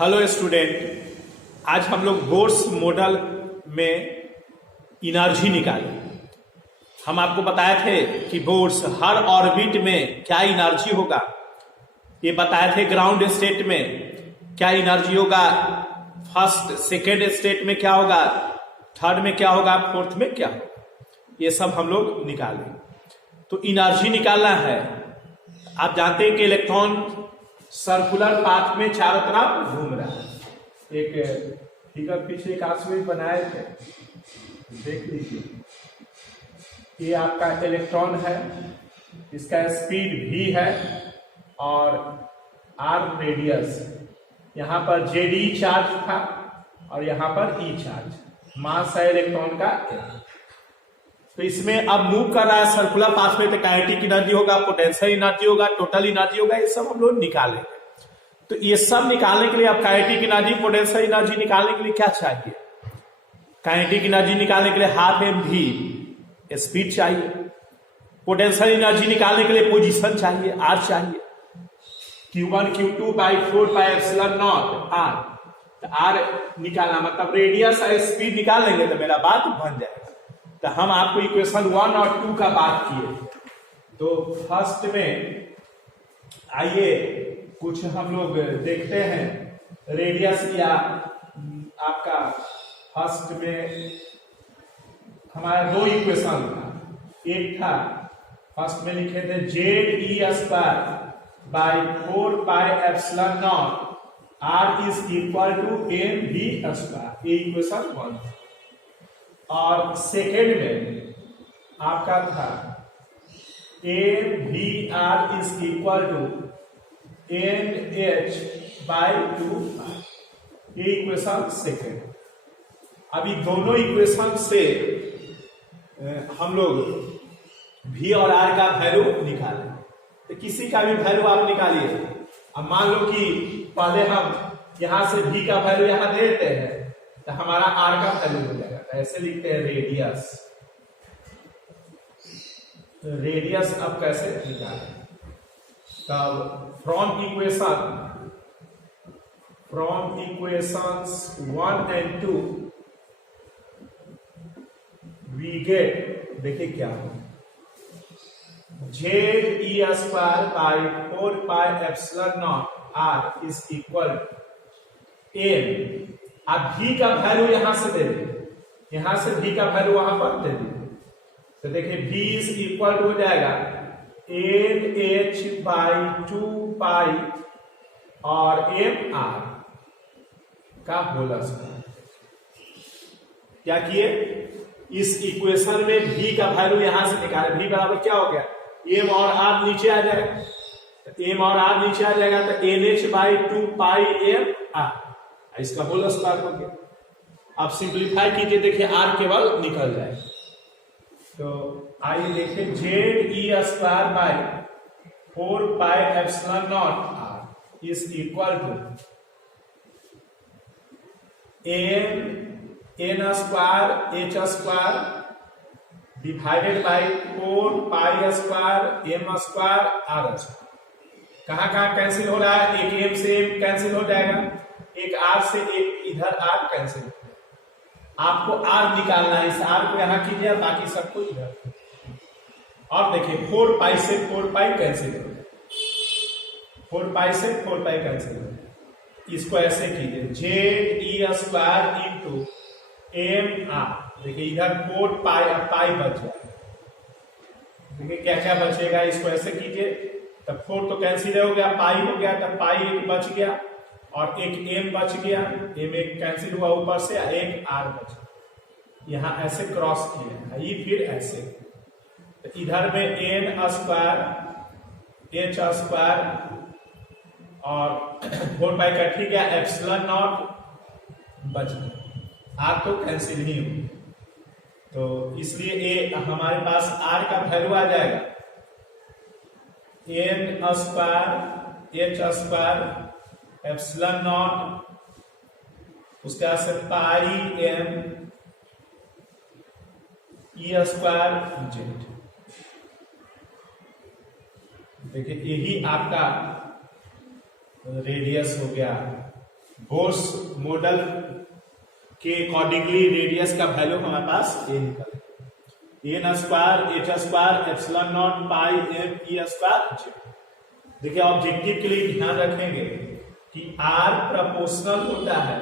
Hello student, आज हम लोग बोर्स मॉडल में इनर्जी निकाले। हम आपको बताए थे कि बोर्स हर ऑर्बिट में क्या इनर्जी होगा, ये बताए थे। ग्राउंड स्टेट में क्या इनर्जी होगा, फर्स्ट सेकेंड स्टेट में क्या होगा, थर्ड में क्या होगा, फोर्थ में क्या होगा, ये सब हम लोग निकाले। तो इनर्जी निकालना है। आप जानते हैं कि इलेक्ट्रॉन सर्कुलर पाथ में चारों तरफ घूम रहा है। एक फिगर पिछले क्लास में बनाए थे, देख लीजिए। ये आपका इलेक्ट्रॉन है, इसका स्पीड v है और r रेडियस। यहां पर Jd चार्ज था और यहां पर E चार्ज, मास है इलेक्ट्रॉन का। तो इसमें अब मूव कर रहा है सर्कुलर पाथ में, तो काइनेटिक एनर्जी होगा, पोटेंशियल एनर्जी होगा, टोटल एनर्जी होगा, ये सब हम लोग निकालेंगे। तो ये सब निकालने के लिए अब काइनेटिक एनर्जी, पोटेंशियल एनर्जी निकालने के लिए क्या चाहिए? काइनेटिक एनर्जी निकालने के लिए हाफ mv स्पीड चाहिए। पोटेंशियल एनर्जी निकालने के लिए पोजीशन चाहिए, r चाहिए। q1 q2 by 4 pi epsilon naught r। तो r निकालना मतलब रेडियस और स्पीड निकाल लेंगे तो मेरा बात बन जाएगा। तो हम आपको इक्वेशन 1 और 2 का बात किए। तो फर्स्ट में आइए कुछ हम लोग देखते हैं। रेडियस या आपका फर्स्ट में हमारा दो इक्वेशन था। एक था फर्स्ट में लिखे थे ZE square by 4 pi epsilon naught r is equal to mv square, ये इक्वेशन 1। और सेकेंड में आपका था mvr is equal to nh by 2, ये इक्वेशन सेकेंड। अभी दोनों इक्वेशन से हम लोग v और r का वैल्यू निकालें। तो किसी का भी वैल्यू आप निकालिए। अब मान लो कि पहले हम यहां से v का वैल्यू यहां दे देते हैं तो हमारा r का वैल्यू हो जाएगा। तो ऐसे लिखते हैं रेडियस। तो रेडियस अब कैसे निकालें? तब from equations 1 and 2 we get, देखिए क्या हो, ZE square by 4 pi epsilon naught r is equal m। आप v का वैल्यू यहां से दे दीजिए, यहां से v का वैल्यू वहां पर दे दीजिए। तो देखिए v इज इक्वल हो जाएगा nh बाई 2 पाई और mr का होल स्क्वायर। क्या किए? इस इक्वेशन में v का वैल्यू यहां से निकाले। v बराबर क्या हो गया? m और r नीचे आ जाएगा। तो m और r नीचे आ जाएगा तो nh बाई 2 पाई mr, इसका होल स्क्वायर हो गया। अब सिंप्लीफाई कीजिए, देखिए r केवल निकल जाएगा। तो आइए देखिए ZE square by 4 pi epsilon naught r is equal to n square h square divided by 4 pi square m square r square. कहां कहां कैंसिल हो रहा है? एक m से m कैंसिल हो जाएगा, एक r से एक इधर r कैंसिल हो जाएगा। आपको r निकालना है, इस r को यहां कीजिए, बाकी सबको इधर। और देखिए 4 पाई से 4 पाई कैंसिल हो जाएगा, 4 पाई से 4 पाई कैंसिल हो जाएगा। इसको ऐसे कीजिए ZE स्क्वायर इंटू mr। देखिए इधर 4 पाई, अब पाई बच जाएगा। देखिए क्या क्या बचेगा, इसको ऐसे कीजिए। तब 4 तो कैंसिल हो गया, पाई हो गया, तब पाई एक बच गया और एक m बच गया, m एक कैंसिल हुआ ऊपर से, एक r बच गया। यहां ऐसे क्रॉस किया, ये फिर ऐसे। तो इधर में n स्क्वायर h स्क्वायर और 4 पाई का ठीक है, एप्सिलॉन नॉट बच गया, r तो कैंसिल ही हो। तो इसलिए ए हमारे पास r का वैल्यू आ जाएगा n square h square epsilon naught, उसके बाद से pi m e square z। देखिए यही आपका रेडियस हो गया बोर्स मॉडल के अकॉर्डिंगली रेडियस का वैल्यू हमारे पास ये निकल N square H square epsilon naught pi M E square J. देखिए ऑब्जेक्टिव के लिए ध्यान रखेंगे कि आर प्रोपोर्शनल होता है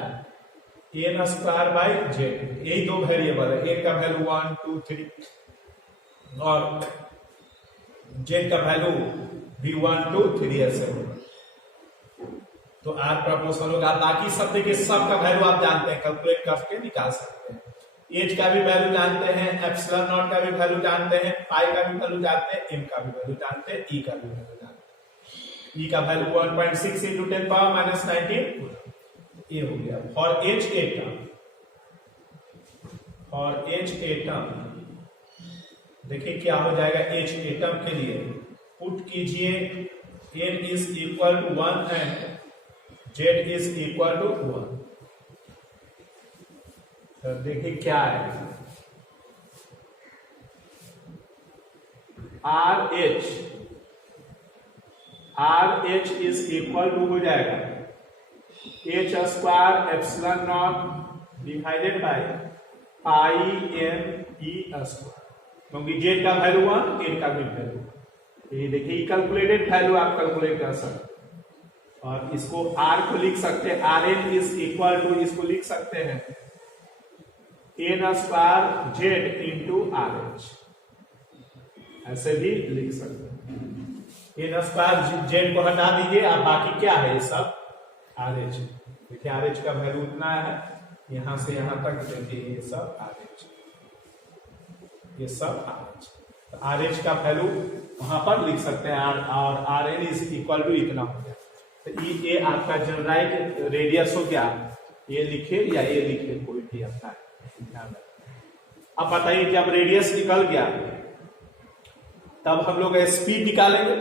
एन स्क्वायर बाई जेड, यही दो वेरिएबल है, ए का वैल्यू 1 2 3 और जेड का वैल्यू भी 1 2 3 ऐसे होगा। तो आर प्रोपोर्शनल होगा। बाकी सब देखिए सब का वैल्यू आप जानते हैं, कैलकुलेट करके निकाल सकते हैं। एच का भी वैल्यू जानते हैं, एप्सिलॉन नॉट का भी वैल्यू जानते हैं, पाई का भी वैल्यू जानते हैं, एम का भी वैल्यू जानते हैं, ई का भी वैल्यू जानते हैं। ई का वैल्यू 1.6 × 10⁻19 ये हो गया। For H atom, for H atom देखिए क्या हो जाएगा। एच एटम के लिए पुट कीजिए n is equal to 1 and z is equal to 1। तो देखिए क्या है, R H is equal to हो जाएगा H square epsilon naught divided by pi M E square, क्योंकि जेड का वैल्यू 1 एन का भी वैल्यू, ये देखिए कैलकुलेटेड वैल्यू आप कैलकुलेट कर सकते हैं। और इसको आर को लिख सकते हैं, R N is equal to, इसको लिख सकते हैं N square Z into R H, ऐसे भी लिख सकते हैं। एन स्क्वायर जेड को हटा दीजिए, अब बाकी क्या है ये सब आर एच। देखिए आर एच का वैल्यू उतना है, यहां से यहां तक देखिए ये सब आर एच, ये सब आर एच। तो आर एच का वैल्यू वहां पर लिख सकते हैं, और R N is equal to इतना हो गया। तो ये आपका जनराइट रेडियस हो गया, ये लिखे या ये लिखे कोई भी आता है। अब बताइए जब रेडियस निकल गया तब हम लोग स्पीड निकालेंगे,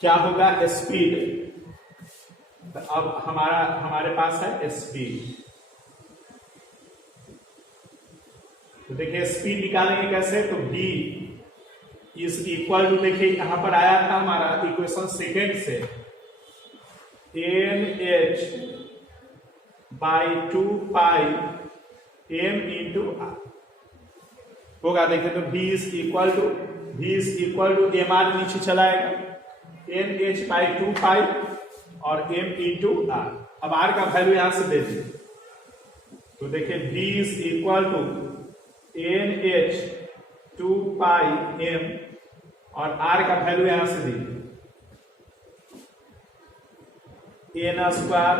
क्या होगा स्पीड। तो अब हमारे पास है स्पीड, तो देखिए स्पीड निकालेंगे कैसे। तो v इज इक्वल टू, देखिए यहां पर आया था हमारा इक्वेशन सेकेंड से, N H by 2 pi M into R होगा। देखिए तो v is equal to M R नीचे चलाएगा, एन एच बाई 2 पाई और m इंटू आर। अब r का वैल्यू यहां से दे दीजिए, तो देखिए v is equal to N H 2 pi M और r का वैल्यू यहां से दीजिए N square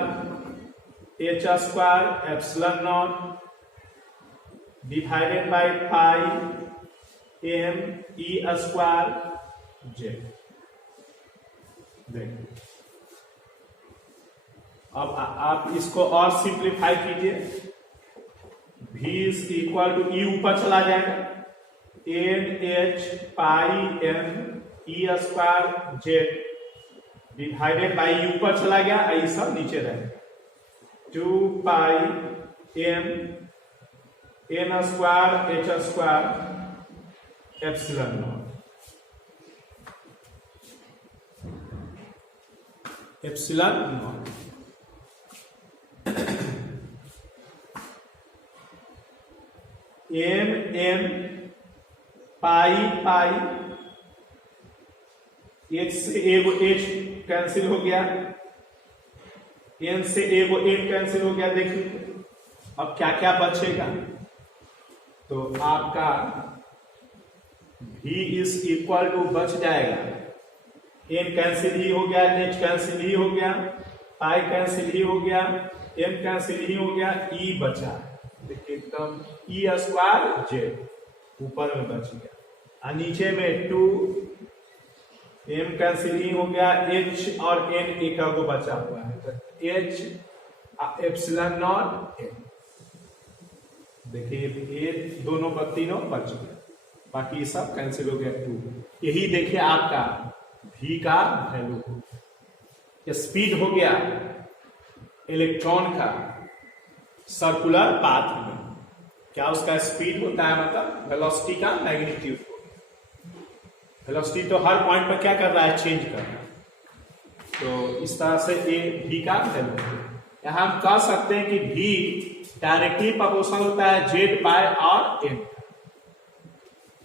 H square epsilon naught divided by pi M E square Z. देखिए अब आप इसको और सिंप्लीफाई कीजिए, v is equal to E ऊपर चला जाएगा, N H pi M E square Z divided by ऊपर चला गया, ये सब नीचे रहेगा 2 pi M N square H square epsilon naught, epsilon naught. M M pi pi, H से एगो एच कैंसिल हो गया, एन से एगो एन कैंसिल हो गया। देखिए अब क्या क्या बचेगा, तो आपका v इज इक्वल टू बच जाएगा, एन कैंसिल ही हो गया, एच कैंसिल ही हो गया, पाई कैंसिल ही हो गया, एम कैंसिल ही हो गया, ई बचा। देखिए एकदम ई स्क्वायर जेड ऊपर में बच गया, और नीचे में 2 एम कैंसिल ही हो गया, एच और एन एक को बचा हुआ है, तो एच एप्सिलॉन नॉट एन। देखिए ये दोनों तीनों बच गए, बाकी सब कैंसिल हो गया 2। यही देखिए आपका v का वैल्यू हो गया। स्पीड हो गया इलेक्ट्रॉन का सर्कुलर पाथ में, क्या उसका स्पीड होता है, मतलब वेलोसिटी का मैग्नीट्यूड हो। वेलोसिटी तो हर पॉइंट पर क्या कर रहा है, चेंज कर रहा है। तो इस तरह से ये v का वैल्यू है। यहां हम कह सकते हैं कि भी डायरेक्टली प्रोपोर्शनल होता है जेड बाय और एन।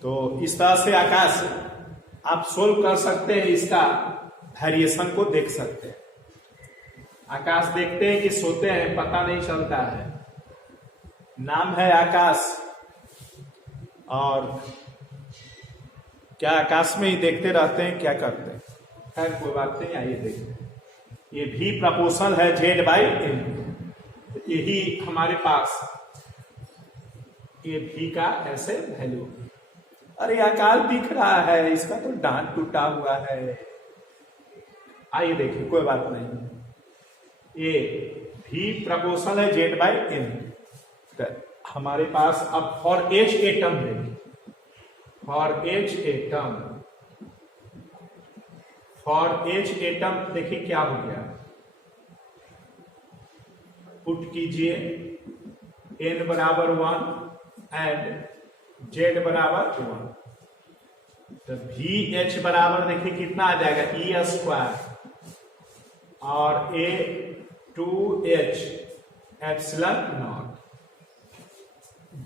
तो इस तरह से आकाश आप सोल्व कर सकते हैं, इसका वेरिएशन को देख सकते हैं। आकाश देखते हैं कि सोते हैं, पता नहीं चलता है। नाम है आकाश, और क्या आकाश में ही देखते रहते हैं, क्या करते हैं? खैर कोई बात नहीं, आइए देखते हैं। ये भी प्रोपोर्शनल है जेड बाई एन, यही हमारे पास ये भी का ऐसे वैल्यू। अरे आकाश दिख रहा है, इसका तो दांत टूटा हुआ है। आइए देखिए, कोई बात नहीं, ये भी प्रोपोर्शनल है जेड बाई एन। हमारे पास अब फॉर एच एटम देखिए, for H atom, for H atom देखिए क्या हो गया। पुट कीजिए n बराबर 1 एंड z बराबर 1, तो भी एच बराबर देखिए कितना आ जाएगा, ई स्क्वायर और ए 2h एप्सिलॉन नॉट,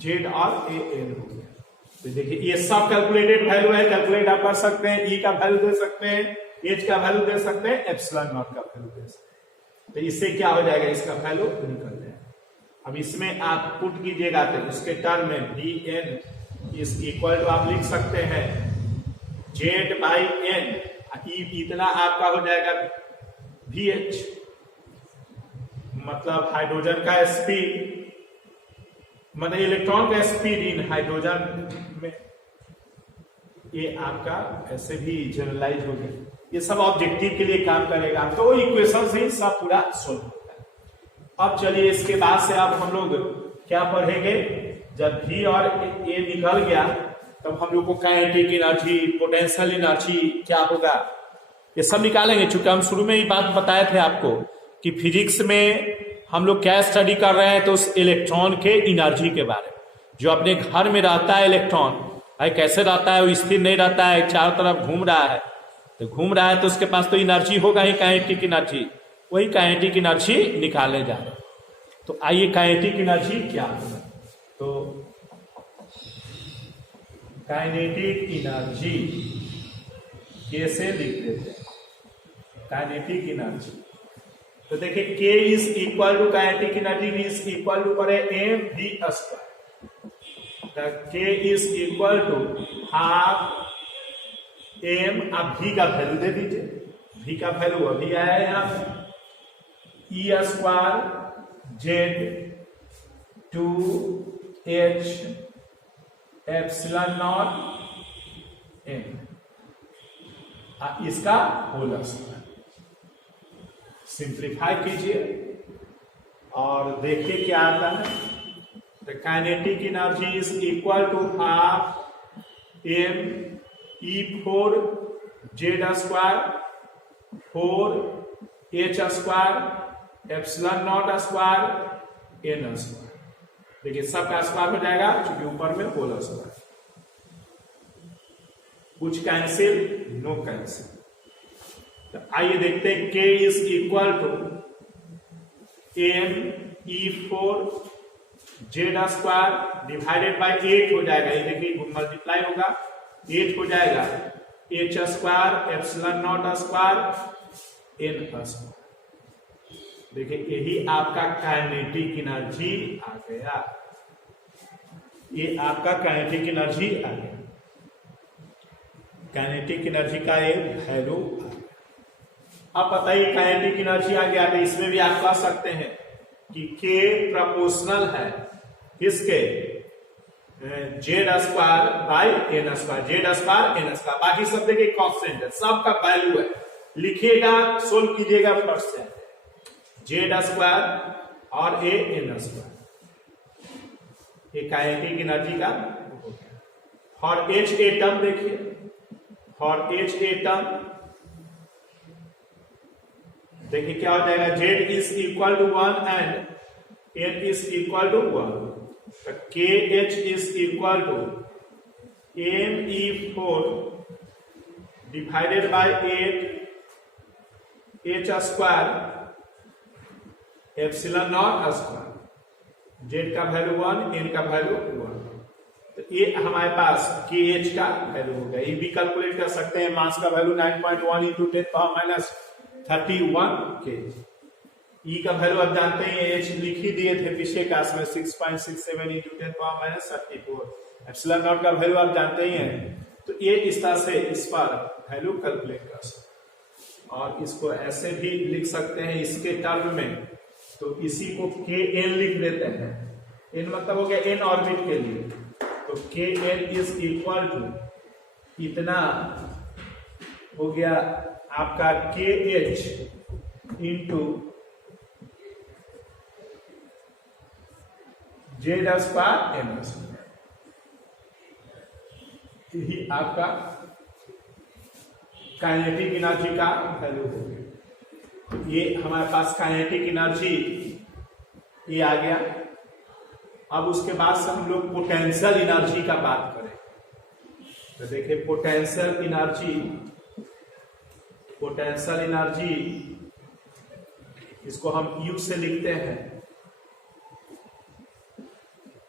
जेड और ए एन हो गया। तो देखिए ये सब कैलकुलेटेड वैल्यू है, कैलकुलेट आप कर सकते हैं। ई का वैल्यू दे सकते हैं, एच का वैल्यू दे सकते हैं, एप्सिलॉन नॉट का वैल्यू दे सकते हैं। तो इससे क्या हो जाएगा, इसका वैल्यू निकल जाएगा। अब इसमें आप पुट कीजिएगा तो इसके टर्म में B N is equal to आप लिख सकते हैं जेड बाई एन, इतना आपका हो जाएगा वी एच, मतलब हाइड्रोजन का स्पीड, मतलब इलेक्ट्रॉन का स्पीड इन हाइड्रोजन में। ये आपका ऐसे भी जनरलाइज हो गया। ये सब ऑब्जेक्टिव के लिए काम करेगा, तो इक्वेशन से सब पूरा सोल्व होता है। अब चलिए इसके बाद से अब हम लोग क्या पढ़ेंगे, जब भी और ए निकल गया तब हम लोग को काइनेटिक एनर्जी, पोटेंशियल एनर्जी क्या होगा, ये सब निकालेंगे। चूंकि हम शुरू में ही बात बताए थे आपको कि फिजिक्स में हम लोग क्या स्टडी कर रहे हैं, तो उस इलेक्ट्रॉन के एनर्जी के बारे में। जो अपने घर में रहता है इलेक्ट्रॉन, भाई कैसे रहता है, वो स्थिर नहीं रहता है, चारों तरफ घूम रहा है। तो घूम रहा है तो उसके पास तो एनर्जी होगा ही, काइनेटिक एनर्जी। वही काइनेटिक एनर्जी निकालने जा रहे हैं। तो आइए काइनेटिक एनर्जी क्या होगा, तो काइनेटिक एनर्जी कैसे लिख देते हैं, काइनेटिक एनर्जी। तो देखिए K is equal to kinetic energy is equal to करे M V square. K is equal to half M, आप V का वैल्यू दे दीजिए, V का वैल्यू अभी आया है यहाँ पे, E square Z 2h epsilon naught M, इसका होल स्क्वायर। सिंप्लीफाई कीजिए और देखिए क्या आता है। The kinetic energy is equal to half M E 4 Z square 4h square epsilon naught square N square. देखिए सबका स्क्वायर हो जाएगा, क्योंकि ऊपर में होल स्क्वायर। कुछ कैंसिल, नो कैंसिल। तो आइए देखते हैं K is equal to M E 4 Z square divided by 8 हो जाएगा। ये देखिए मल्टीप्लाई होगा, 8 हो जाएगा h square epsilon naught square N square. देखिए यही आपका काइनेटिक एनर्जी आ गया, ये आपका काइनेटिक एनर्जी आ गया। काइनेटिक एनर्जी का एक वैल्यू आ गया। अब बताइए काइनेटिक एनर्जी आ गया, तो इसमें भी आप कह सकते हैं कि K प्रोपोर्शनल है किसके, Z square by N square, Z square N square. बाकी सब देखिए कांस्टेंट है, सबका वैल्यू है। लिखिएगा, सोल्व कीजिएगा फर्स्ट से, जेड स्क्वायर और ए एन स्क्वायर। ये काइनेटिक एनर्जी का हो गया। फॉर एच एटम देखिए, फॉर एच एटम देखिए क्या हो जाएगा, Z is equal to 1 and N is equal to 1। K H is equal to M E 4 divided by 8 H square epsilon naught square, Z का value 1, N का value 1। तो ये हमारे पास के एच का वैल्यू हो गया। ये भी कैलकुलेट कर सकते हैं, मास का वैल्यू 9.1 इंटू 10⁻31 के। ई का वैल्यू आप जानते हैं, एच लिख ही दिए थे पिछले क्लास में 6.67 इंटू 10⁻34। एप्सिलॉन नॉट का वैल्यू आप जानते ही हैं। तो ये इस तरह से इस पर वैल्यू कैलकुलेट कर सकते हैं, और इसको ऐसे भी लिख सकते हैं इसके टर्म में। तो इसी को के एन लिख देते हैं। एन मतलब हो गया एन ऑर्बिट के लिए, तो के एन इज इक्वल टू इतना हो गया आपका K H into Z square N square. यही आपका काइनेटिक एनर्जी का वैल्यू हो गया। ये हमारे पास काइनेटिक एनर्जी ये आ गया। अब उसके बाद से हम लोग पोटेंशियल एनर्जी का बात करें। तो देखिए पोटेंशियल एनर्जी इसको हम यू से लिखते हैं।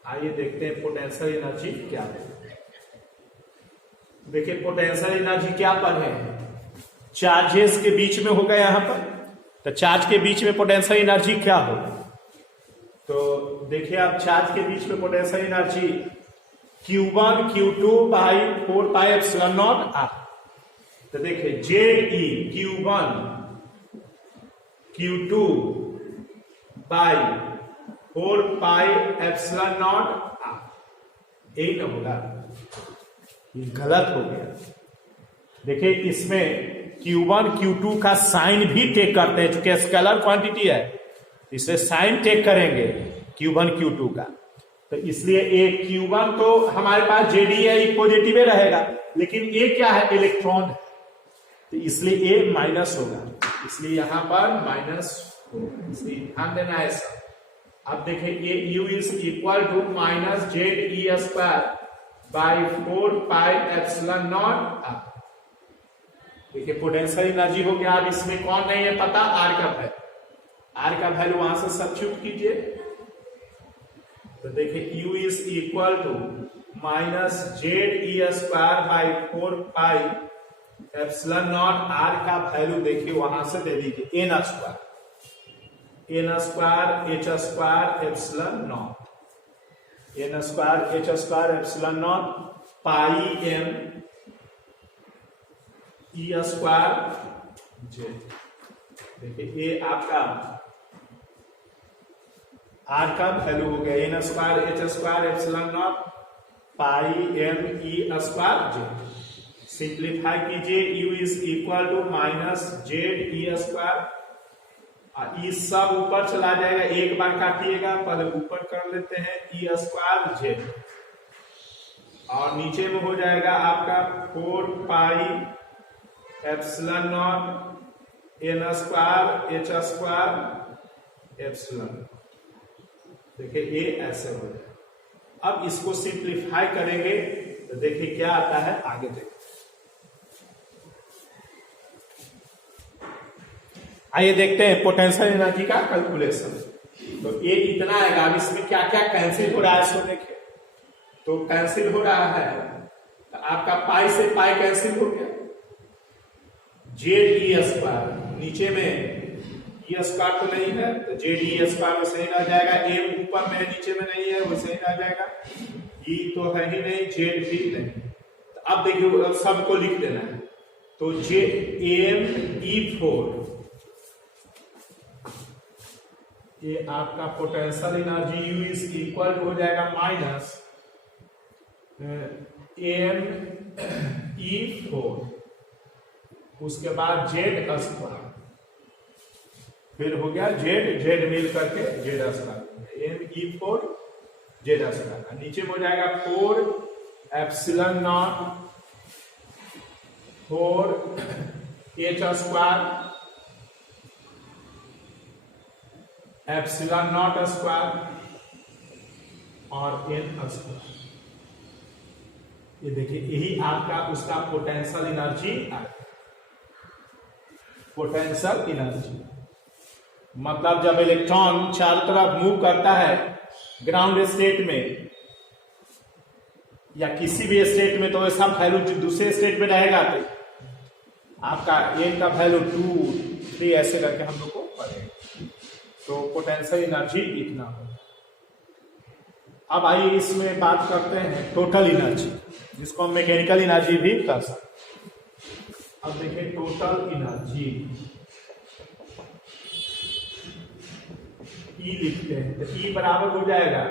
आइए देखते हैं पोटेंशियल एनर्जी क्या है। देखिए पोटेंशियल एनर्जी क्या पर है, चार्जेस के बीच में होगा यहां पर। तो चार्ज के बीच में पोटेंशियल एनर्जी क्या होगा, तो देखिए आप चार्ज के बीच में potential energy Q1 Q2 by 4 pi epsilon naught R. तो देखिए Z E Q1 Q2 by 4 pi epsilon naught R. यही ना होगा, ये गलत हो गया। देखिए इसमें Q1 Q2 का साइन भी टेक करते हैं, चूंकि स्केलर क्वांटिटी है इसे साइन टेक करेंगे Q1 Q2 का। तो इसलिए ए Q1 तो हमारे पास जेडी है, पॉजिटिव रहेगा, लेकिन ए क्या है, इलेक्ट्रॉन है, तो इसलिए ए माइनस होगा, इसलिए यहां पर माइनस होगा, इसलिए ध्यान देना है सब। अब देखिए ये U is equal to minus Z E square by 4 pi epsilon naught R. देखिए पोटेंशियल एनर्जी हो गया। अब इसमें कौन नहीं है पता, आर का वैल्यू। आर का वैल्यू वहां से सब्स्टिट्यूट कीजिए। तो देखिए U is equal to minus Z E square by 4 pi epsilon naught. R का वैल्यू देखिए वहां से दे दीजिए N square H square epsilon naught, N square H square epsilon naught pi M E square Z. देखिए ये आपका R का वैल्यू हो गया N square H square epsilon naught pi M E square Z. Simplify कीजिए, U is equal to minus Z E square. ई सब ऊपर चला जाएगा, एक बार काटिएगा, पहले ऊपर कर लेते हैं ई स्क्वायर जेड, और नीचे में हो जाएगा आपका 4 pi epsilon naught N square H square epsilon. देखिए ये ऐसे हो जाए। अब इसको सिंप्लीफाई करेंगे तो देखिए क्या आता है, आगे देखिए। आइए देखते हैं पोटेंशियल एनर्जी का कैलकुलेशन। तो ये इतना आएगा। अब इसमें क्या क्या कैंसिल हो रहा है सो देखिए। तो कैंसिल हो रहा है, तो आपका पाई से पाई कैंसिल हो गया, जेड ई स्क्वायर नीचे में ई स्क्वायर तो नहीं है, तो जेड ई स्क्वायर में सही रह जाएगा। एम ऊपर में नीचे में नहीं है, वो सही रह जाएगा। ई तो है ही नहीं, जेड भी नहीं। तो अब देखिए सबको लिख देना है। तो जे एम ई 4 ये आपका potential energy you is equal हो जाएगा माइनस एम ई 4, उसके बाद जेड स्क्वायर, फिर हो गया जेड मिल करके Z square, M E 4 Z square. नीचे में हो जाएगा 4 epsilon naught 4 H square epsilon naught square और एन स्क्वायर। ये देखिए यही आपका उसका पोटेंशियल एनर्जी, पोटेंशियल एनर्जी। मतलब जब इलेक्ट्रॉन चारों तरफ मूव करता है ग्राउंड स्टेट में या किसी भी स्टेट में, तो वैसा वैल्यू जो दूसरे स्टेट में रहेगा तो आपका एक का वैल्यू 2, 3 ऐसे करके हम लोग को पड़ेगा। तो पोटेंशियल एनर्जी इतना हो। अब आइए इसमें बात करते हैं टोटल एनर्जी, जिसको हम मैकेनिकल एनर्जी भी कर सकते हैं। अब देखिए टोटल एनर्जी ई लिखते हैं, तो ई बराबर हो जाएगा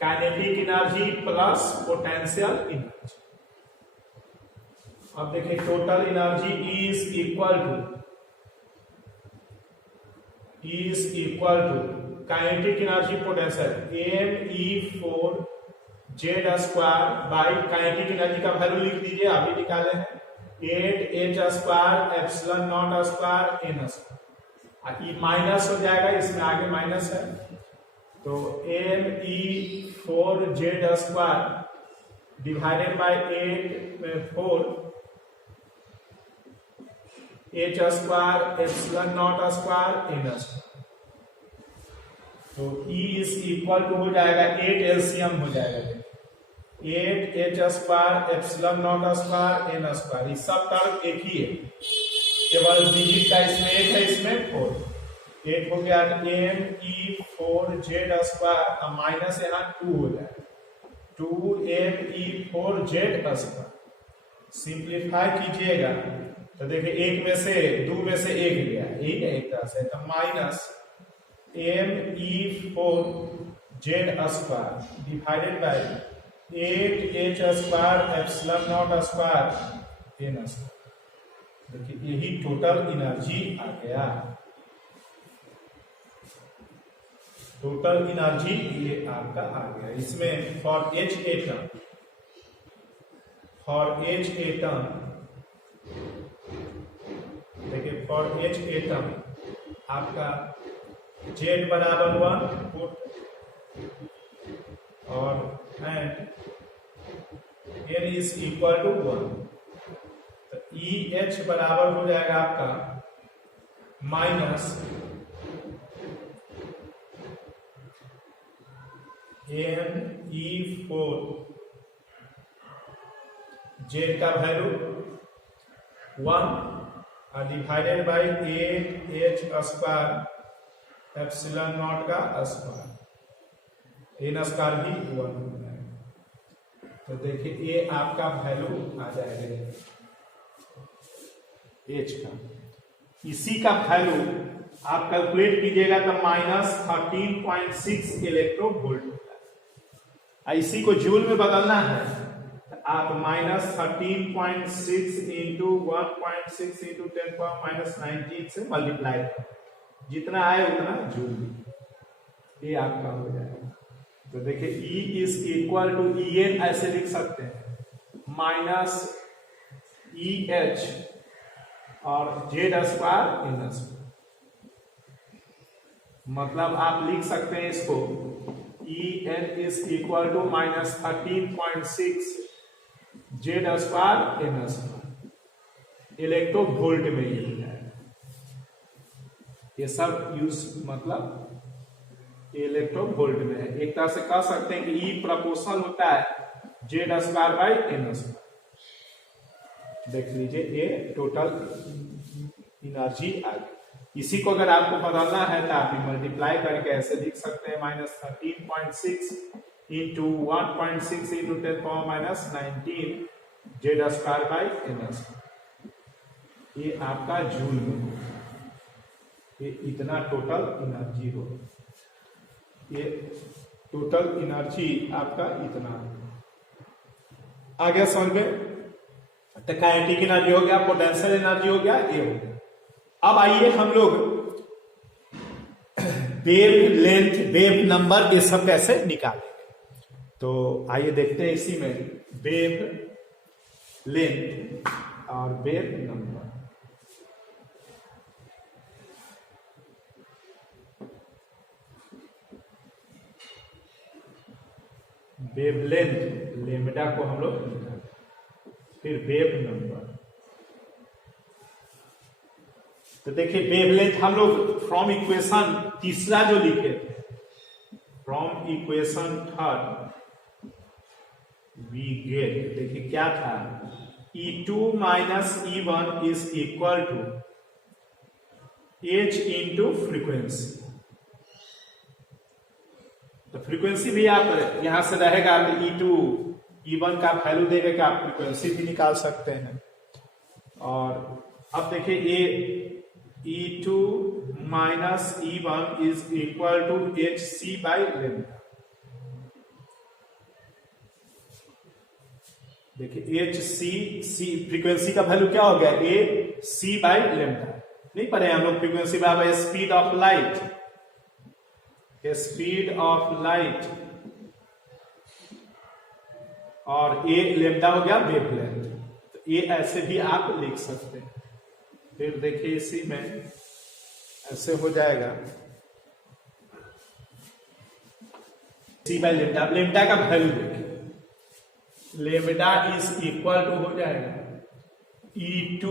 kinetic energy plus potential energy. अब देखिए total energy is equal to kinetic energy potential me4 z square by kinetic energy का वैल्यू लिख दीजिए, अभी निकाले हैं 8h square epsilon naught square n square. ये माइनस हो जाएगा, इसमें आगे माइनस है, तो me4 z square divided by 8 4 h square epsilon naught square n square. तो E इज इक्वल टू हो जाएगा 8 एलसीएम हो जाएगा 8h square epsilon naught square n square. ये सब टर्म एक ही है, केवल डिजिट का इसमें 8 है, इसमें 4। 8 हो गया me4 z स्क्वायर, माइनस यहाँ 2 हो जाएगा 2me4 z स्क्वायर। सिंप्लीफाई कीजिएगा तो देखिए 1 में से 2 में से 1 गया, यही है एक तरह से, तो minus me4 z square divided by 8h square epsilon naught square n square. देखिए यही टोटल एनर्जी आ गया। टोटल एनर्जी ये आपका आ गया। इसमें फॉर एच एटम देखिए फॉर एच एटम आपका z बराबर 1 और n इज इक्वल टू 1, तो EH बराबर हो जाएगा आपका माइनस me4 z का वैल्यू 1 और divided by 8h square epsilon naught का स्क्वायर n स्क्वायर भी 1 हो जाएगा। तो देखिए ये आपका वैल्यू आ जाएगा h का। इसी का वैल्यू आप कैलकुलेट कीजिएगा तो माइनस 13.6 इलेक्ट्रोवोल्ट होता है। इसी को जूल में बदलना है तो आप माइनस 13.6 इंटू 1.6 इंटू 10⁻⁻19 से मल्टीप्लाई करें, जितना आए उतना जूल ये आपका हो जाएगा। तो देखिए E is equal to En ऐसे लिख सकते हैं माइनस EH और z स्क्वायर n स्क्वायर। मतलब आप लिख सकते हैं इसको En is equal to minus 13.6 z square n square electrovolt में ये हो जाएगा। ये सब यूज मतलब इलेक्ट्रोवोल्ट में है। एक तरह से कह सकते हैं कि E प्रोपोर्शनल होता है z square by n square. देख लीजिए ये टोटल एनर्जी आ गई। इसी को अगर आपको बदलना है तो आप मल्टीप्लाई करके ऐसे लिख सकते हैं minus 13.6 into 1.6 into 10⁻⁻19 z square by n square. ये आपका जूल में ये इतना टोटल एनर्जी हो। ये टोटल एनर्जी आपका इतना आ गया समझ में। तो काइनेटिक एनर्जी हो गया, पोटेंशियल एनर्जी हो गया, ये हो गया। अब आइए हम लोग वेव लेंथ, वेव नंबर ये सब कैसे निकालेंगे। तो आइए देखते हैं इसी में वेव लेंथ और wave number. Wave length lambda को हम लोग निकालेंगे, फिर वेव नंबर। तो देखिए वेवलेंथ हम लोग फ्रॉम इक्वेशन तीसरा जो लिखे थे, from equation third we get, देखिए क्या था, E2 minus E1 is equal to H into frequency. तो फ्रीक्वेंसी भी आप यहां से रहेगा तो E2 E1 का वैल्यू देगा कि आप फ्रीक्वेंसी भी निकाल सकते हैं। और अब देखिए E2 minus E1 is equal to HC by lambda. देखिए HC फ्रीक्वेंसी का वैल्यू क्या हो गया, AC बाई लेम्डा। नहीं पढ़े हम लोग फ्रीक्वेंसी बराबर speed of light, speed of light, और ए लेम्डा हो गया वेवलेंथ। तो ये ऐसे भी आप लिख सकते हैं। फिर देखिए इसी में ऐसे हो जाएगा सी बाई लेम्डा। लेम्डा का वैल्यू देखिए, लेम्डा इज इक्वल टू हो जाएगा E2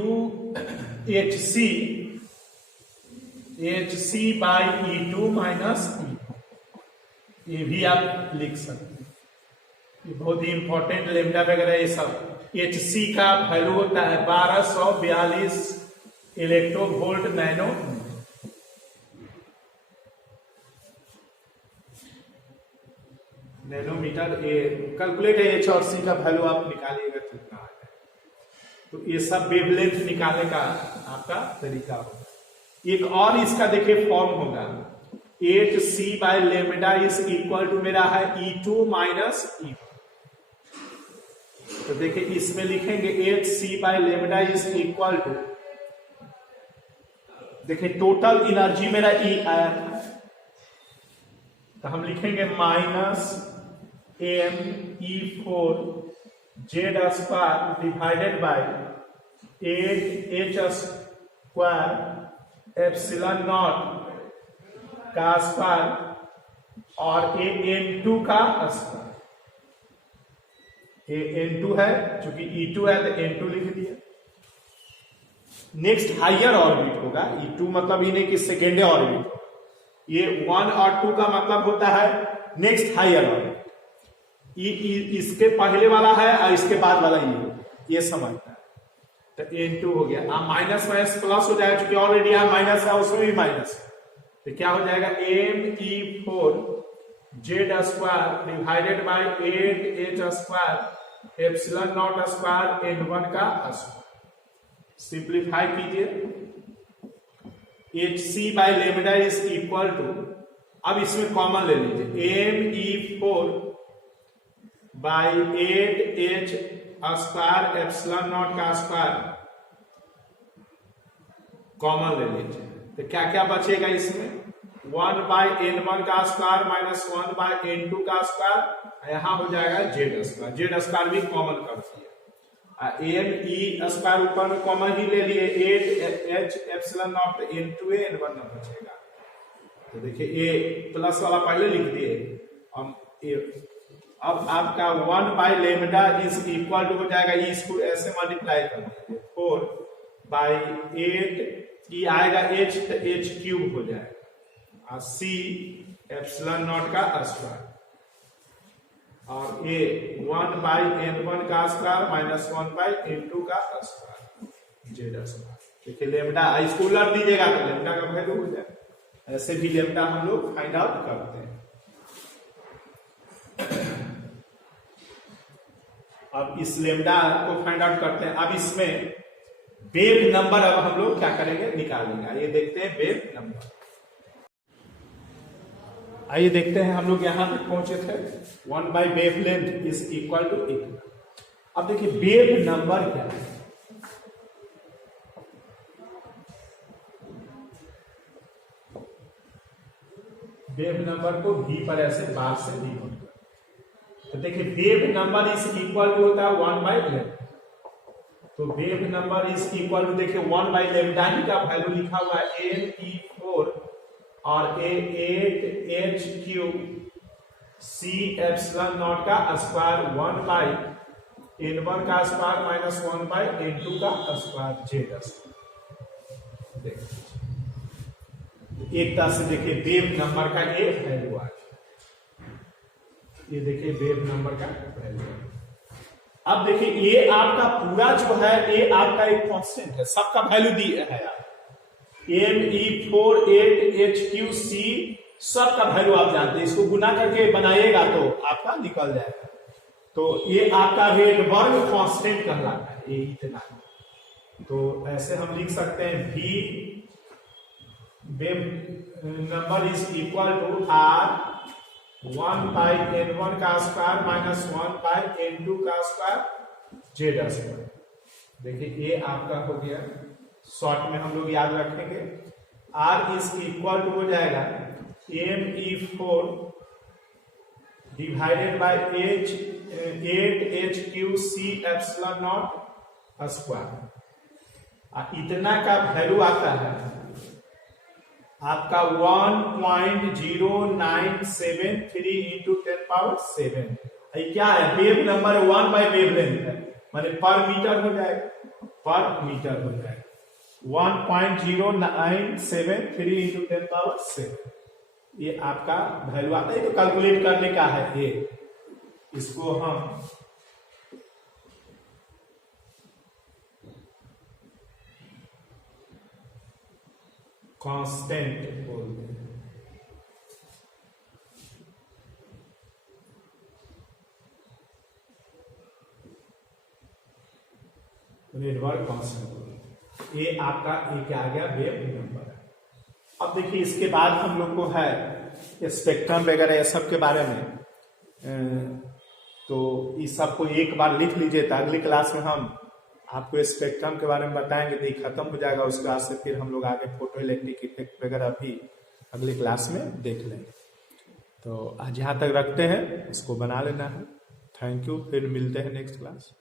HC by E2 minus E। ये भी आप लिख सकते हैं, ये बहुत ही इंपॉर्टेंट लेम्डा वगैरह ये सब। HC का वैल्यू होता है 1242 इलेक्ट्रोवोल्ट नैनो। नैनोमीटर। ये कैलकुलेट है, H और C का वैल्यू आप निकालिएगा कितना आ जाए। तो ये सब वेवलेंथ निकालने का आपका तरीका होगा। एक और इसका देखिए फॉर्म होगा, HC by lambda is equal to मेरा है E2 माइनस E। तो देखिए इसमें लिखेंगे HC by lambda is equal to, देखिए टोटल एनर्जी मेरा E आया था, तो हम लिखेंगे minus ME4 Z square divided by 8H square epsilon naught का स्क्वायर और N2 का स्क्वायर। N2 है, चूंकि E2 है तो N2 लिख दिया। नेक्स्ट हायर ऑर्बिट होगा, E2 मतलब ही नहीं कि सेकेंड ऑर्बिट। ये 1 और 2 का मतलब होता है नेक्स्ट हायर ऑर्बिट। इसके पहले वाला है और इसके बाद वाला ये समझता है। तो N2 हो गया, आप माइनस माइनस प्लस हो जाएगा, क्योंकि ऑलरेडी यहाँ माइनस है उसमें भी माइनस है। तो क्या हो जाएगा ME4 Z square divided by 8H square epsilon naught square N1 का स्क्वायर। सिंप्लीफाई कीजिए, HC by lambda is equal to, अब इसमें कॉमन ले लीजिए, ME4 by 8H square epsilon naught का स्क्वायर कॉमन ले लीजिए। तो क्या क्या बचेगा इसमें, 1 बाय N1 का स्क्वायर माइनस 1 बाय N2 का स्क्वायर, यहां हो जाएगा Z स्क्वायर। Z स्क्वायर भी कॉमन कर दिया। ME स्क्वायर ऊपर में कॉमन ही ले लिए, 8H epsilon not N2 N1 न बचेगा। तो देखिए ये प्लस वाला पहले लिख दिए। अब आपका 1 by lambda is equal to हो जाएगा, इसको ऐसे मल्टीप्लाई कर दीजिए, 4 बाय 8 ये आएगा H, तो H क्यूब हो जाएगा, और C एप्सिलॉन नॉट का स्क्वायर, और ये 1 बाय N1 का स्क्वायर माइनस 1 बाय N2 का स्क्वायर Z स्क्वायर। देखिए लेम्डा, इसको उलट दीजिएगा तो लेम्डा का वैल्यू हो जाएगा। ऐसे भी लेम्डा हम लोग फाइंड आउट करते हैं। अब इस लेम्डा को फाइंड आउट करते हैं। अब इसमें वेव नंबर अब हम लोग क्या करेंगे, निकालेंगे। ये देखते हैं वेव नंबर। आइए देखते हैं, हम लोग यहां तक पहुंचे थे 1 by wavelength is equal to इतना। अब देखिए वेव नंबर क्या है। वेव नंबर को v पर ऐसे बार से डी होता है। तो देखिए wave number is equal to होता है 1 बाई लेम्डा। तो wave number is equal to, देखिए 1 बाई लेम्डा ही का वैल्यू लिखा हुआ है ME4 और 8H cube C epsilon naught का स्क्वायर 1 बाई N1 का स्क्वायर माइनस 1 बाई N2 का स्क्वायर Z स्क्वायर। एक तरह से देखिए वेव नंबर का ये वैल्यू आ गया। ये देखिए वेव नंबर का वैल्यू। अब देखिए ये आपका पूरा जो है ये आपका एक कांस्टेंट है, सबका वैल्यू दिया है आप Me48HQC सबका वैल्यू आप जानते हैं, इसको गुना करके बनाइएगा तो आपका निकल जाएगा। तो ये आपका रेडबर्ग कांस्टेंट कहलाता है, ये इतना। तो ऐसे हम लिख सकते हैं V wave number is equal to R 1 pi N1 का स्क्वायर माइनस 1 पाई N2 का स्क्वायर Z स्क्वायर। देखिए ये आपका हो गया, शॉर्ट में हम लोग याद रखेंगे R इज इक्वल टू हो जाएगा Me4 divided by 8HQC epsilon naught square. इतना का वैल्यू आता है आपका 1.0973 इंटू 10 पावर 7। क्या है, वेव नंबर 1 बाय वेवलेंथ है, माने पर मीटर हो जाएगा, पर मीटर हो जाएगा 1.0973 इंटू 10 पावर 7। ये आपका वैल्यू आता है, तो कैलकुलेट करने का है ये, इसको हम कांस्टेंट बोलते हैं। रेडबर्ग कांस्टेंट, ये आपका एक आ गया वेव नंबर है। अब देखिए इसके बाद हम लोग को है स्पेक्ट्रम वगैरह ये सब के बारे में, तो इस सबको एक बार लिख लीजिए, तो अगली क्लास में हम आपको स्पेक्ट्रम के बारे में बताएंगे, तो ये खत्म हो जाएगा। उसके बाद से फिर हम लोग आगे फोटो इलेक्ट्रिक इफेक्ट वगैरह भी अगली क्लास में देख लेंगे। तो आज यहाँ तक रखते हैं, इसको बना लेना है। थैंक यू, फिर मिलते हैं नेक्स्ट क्लास।